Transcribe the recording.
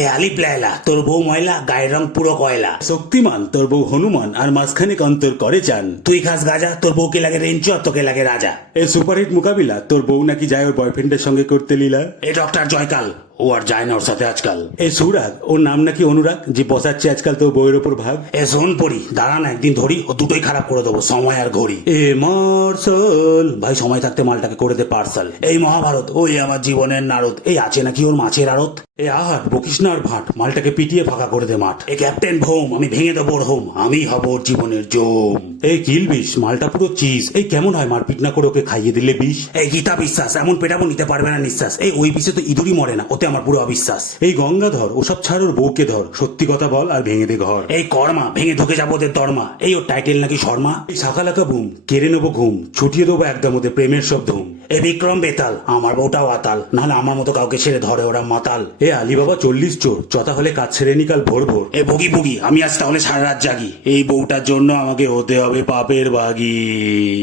এ আলিপ লায়লা, তোর বউ ময়লা, গায়ের রং পুরো কয়লা। শক্তিমান তোর বউ হনুমান, আর মাঝখানে অন্তর করে চান। তুই খাস গাজা, তোর বউকে লাগে রেঞ্চ, আর তোকে লাগে রাজা। এ সুপারহিট মোকাবিলা, তোর বউ নাকি যায় ওর বয়ফ্রেন্ডের সঙ্গে করতে লীলা। এ ডক্টর জয়কাল, ও আর যায় না ওর সাথে আজকাল। এ সুরাগ, ওর নাম নাকি অনুরাগ, যে বসাচ্ছে আজকাল তোর বউয়ের ওপর ভাগ। এ শোন পড়ি, দাঁড়া না একদিন ধরি, ও দুটোই খারাপ করে দেবো, সময় আর ঘড়ি। এ মার্শাল, ভাই সময় থাকতে মালটাকে করে দে পার্সাল। এই মহাভারত, ওই আমার জীবনের নারদ, এই আছে নাকি ওর মাছের আড়ত। এ আহাট, বকিস না আর ভাট, মালটাকে পিটিয়ে ফাঁকা করে দে মাঠ। এ ক্যাপ্টেন ভৌম, আমি ভেঙে দেবো ওর হোম, আমি হব ওর জীবনের জম। এই কিলবিশ, মালটা পুরো চিজ। এই কেমন হয় মারপিট না করে ওকে খাইয়ে দিলে বিষ। এই গীতা বিশ্বাস, এমন পেটাবো নিতে পারবে না নিঃশ্বাস। এই ওই বিষে তো ইঁদুরই মরে না, ওতে আমার পুরো অবিশ্বাস। এই গঙ্গাধর, ওসব ছাড়, ওর বউকে ধর, সত্যি কথা বল আর ভেঙে দে ঘর। এই কর্মা, ভেঙে ঢুকে যাবো ওদের দরমা। এই ওর টাইটেল নাকি শর্মা। এই সাকালাকা বুম, কেড়ে নেবো ঘুম, ছুটিয়ে দেবো একদম ওদের প্রেমের সব ধুম। এ বিক্রম বেতাল, আমার বউটাও আতাল, নাহলে আমার মতো কাউকে ছেড়ে ধরে ওরা মাতাল। এ আলিবাবা 40 চোর, চতা হলে কাজ ছেড়ে নি কাল ভোর ভোর। এ বগি বগি, আমি আজ তাহলে সারা রাত জাগি, এই বউটার জন্য আমাকে হতে হবে পাপের বাগি।